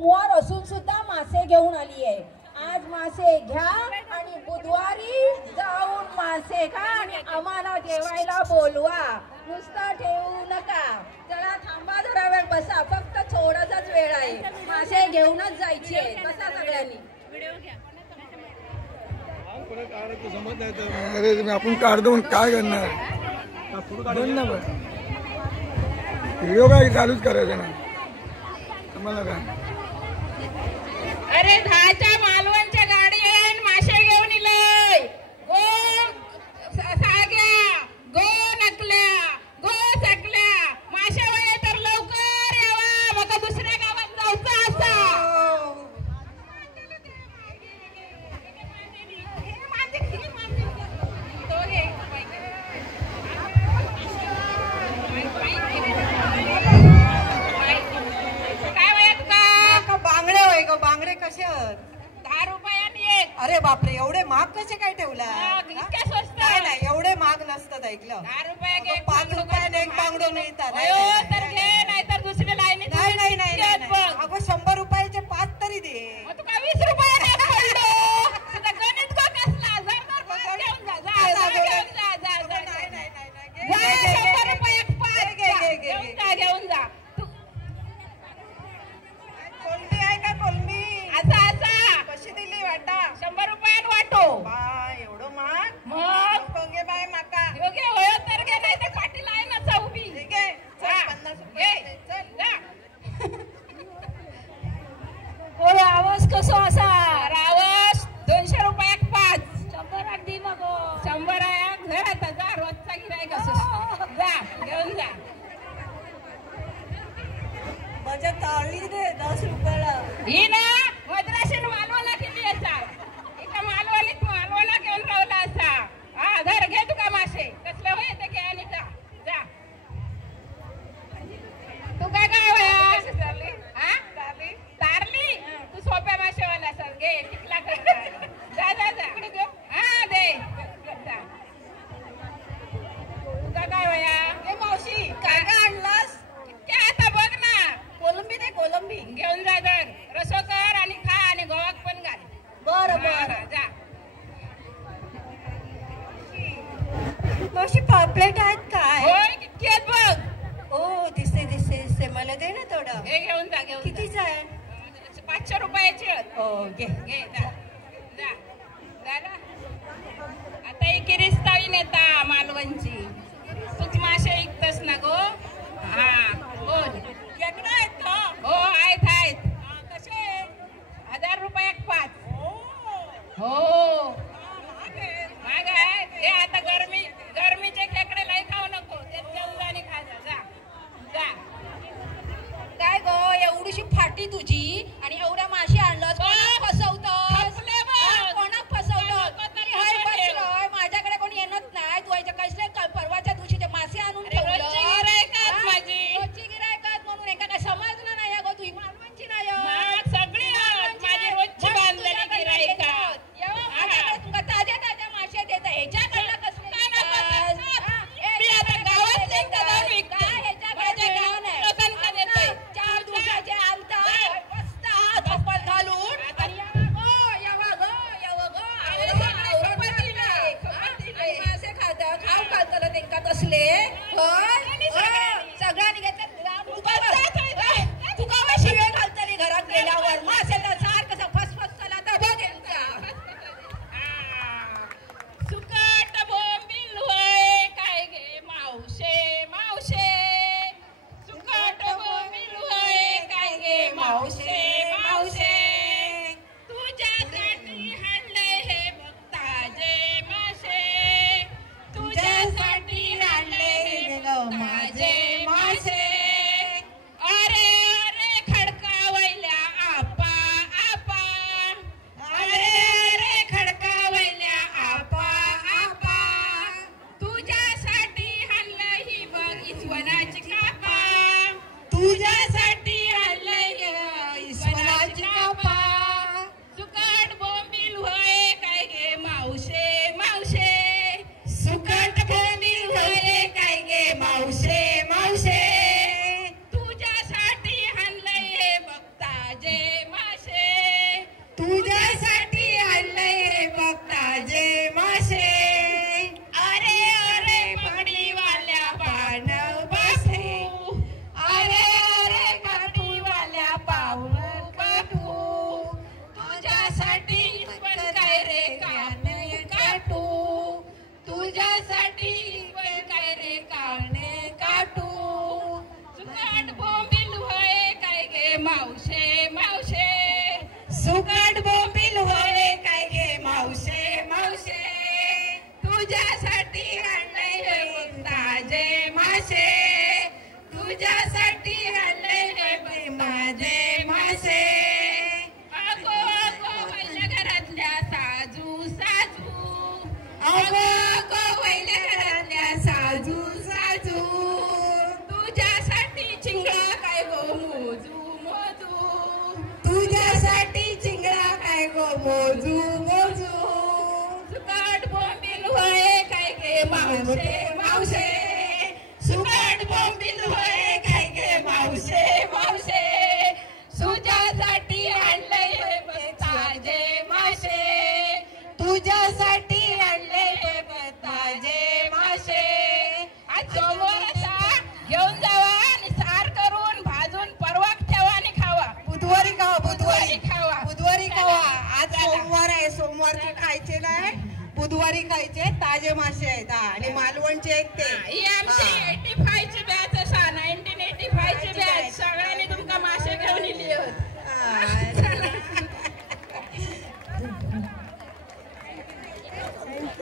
सोमवार असून सुद्धा मासे घेऊन आली आहे. आज मासे घ्या आणि बुधवारी जाऊन मासे खा आणि आम्हाला जेवायला बोलवा. नुसतं ठेवू नका. जरा थांबा, जरा वेळ बसा. फक्त थोडासाच वेळ आहे. मासे घेऊनच जायची आहे. बसा सगळ्यांनी. अरे आपण काढतो काय करणार. व्हिडिओ काय चालूच करायचं ना आम्हाला काय. अरे 10च्या मालवणच्या गाडी आहे. मासे घेऊन इलय. गो साग्या, गो नकल्या, गो सकल्या. मासे वळे तर लवकर यावा. मग दुसऱ्या गावात जायचं असा. बांगडे कसे आहेत? 10 रुपयांनी एक. अरे बापरे, एवढे महाग कसे काय ठेवला? इतक्या स्वस्त? नाही, एवढे महाग नसतात ऐकलं. 10 रुपये 5 रुपयाने एक बांगडो मिळतात. तर घे, नाही तर दुसऱ्या लाईनीत. नाही अगं 100 रुपयाचे 5 तरी दे. तू काय 20 रुपयाने पडलो? तुझा गणित को कसला? घेऊन जा, जा, घेऊन जा, जा, जा. नाही 100 रुपये 5 घेऊन जा. कोलंबी आहे का कोलंबी? असा कशी दिली वाटा? 100 रुपयाने वाटो. एवढं महाग? मग पंगे बाय माका. योग्य होय तर घे, नाही तर पाटील आहे ना उभी. ठीक आहे, चल 50 रुपये दे, चल जा. ओय आवाज कसो असा? रावस 200 रुपये 5. 100 दे नको. 100 आहे. घरात जा, रोजचा गिराईक असो. जा, घेऊन जा. माझ्या ताळी दे 10 रुपयाला. ही ना मद्रासीन मालवणला केली असा. इथं मालवणीत मालवणला घेऊन राहिला असा. हा धर, घे तुका मासे. कसले होय ते घे आणि जा, जा. तू काय काय वया? हा? तारली? तू सोप्या मासेवाला असाल. घे, टिकला कर. जा, जा, जा. हा दे, जा. तुका काय वया? ए मावशी, काय काय आणलास? इतक्या आता बघ ना. कोलंबी दे, कोलंबी घेऊन जा. जर रसो कर आणि खा आणि गोवाक पण घाल. बरं बरं, जा. मावशी पापलेट आहेत काय? होय, किती आहेत बघ. ओ दिसते मला दे ना थोडं. हे घेऊन जा, घेऊन जा. कितीच आहे? 500 रुपयाची आहेत. हो घे. घे, जा, जा. झालं? आता ही किरिस्ताळी नेता मालवणची. तूच मासे ऐकतस ना गो. हा बोल. खेकडे आहेत का? हो आहेत, आहेत. कसे? 1000 रुपये 5. हो माग आहे. हे आता गरमीचे खेकडे लई खाऊ नको. ते घेऊन जा आणि खा. जा, जा. काय गो एवढीशी फाटी तुझी आणि एवढ्या माशी आणलं? कोणाक फसवतोस? कोणाक फसवतोस? बसलोय, माझ्याकडे कोणी येणच नाही. तू कसले परवाच्या दिवशी ते मासे आणून ठेवलं. रोजची गिरायकात म्हणून एका काय समजलं नाही गो. तू मालवणची नाही. सगळी माझी रोजची बांधलेली गिरायकात. तुला ताज्या ताज्या मासे देत. ह्याच्याकडला कसं लोकांना देतोय. 4 दिवसाचे आणतात चप्पल घालून. मासे खाता खाऊ घालताना त्यांना कसले. सगळ्यांनी घेतले. तुका शिवे घालतली घरात गेल्यावर. मासेला सारखं फसफस चला तर बघ यांचा. सुकट बोंबील होय काय गे मावशे, मावशे. सुकट बोंबील होय काय गे मावशे, मावशे. तुझ्यासाठी हाणले हे बघ ताजे मासे. तुझ्यासाठी हाणले हे बघ ताजे मासे. अरे अरे खडकावल्या आपा, आपा. अरे अरे खडकावल्या आपा, आपा. तुझ्यासाठी हाणलं ही बघ इस्वनाची कापा. तुझ्यासाठी हाणलं ही सुकट बोंबील होय काय गे मावशे मावशे तुझ्यासाठी आणलंय बघ ताजे मासे तुझ्यासाठी आणलंय बघ माझे मासे अगो अगो वैल्या घरातल्या साजू साजू अगो अगो वैल्या घरातल्या साजू साजू तुझ्यासाठी चिंगळा काय गो मोजू मोजू तुझ्यासाठी चिंगळा काय गो मोजू मोजू सुकट बोंबील होय काय गे मावशे मावशे सुकट बोंबील होय काय गे मावशे मावशे तुझ्यासाठी आणलंय बघ ताजे मासे तुझ्यासाठी आणलंय बघ ताजे मासे आज सोमवार असा घेऊन जावा आणि सार करून भाजून परवा ठेवा आणि खावा बुधवारी खावा बुधवारी खावा बुधवारी खावा आज सोमवार आहे सोमवारचे खायचे नाही बुधवारी खायचे ताजे मासे आहेत आणि मालवणचे आहेत ते या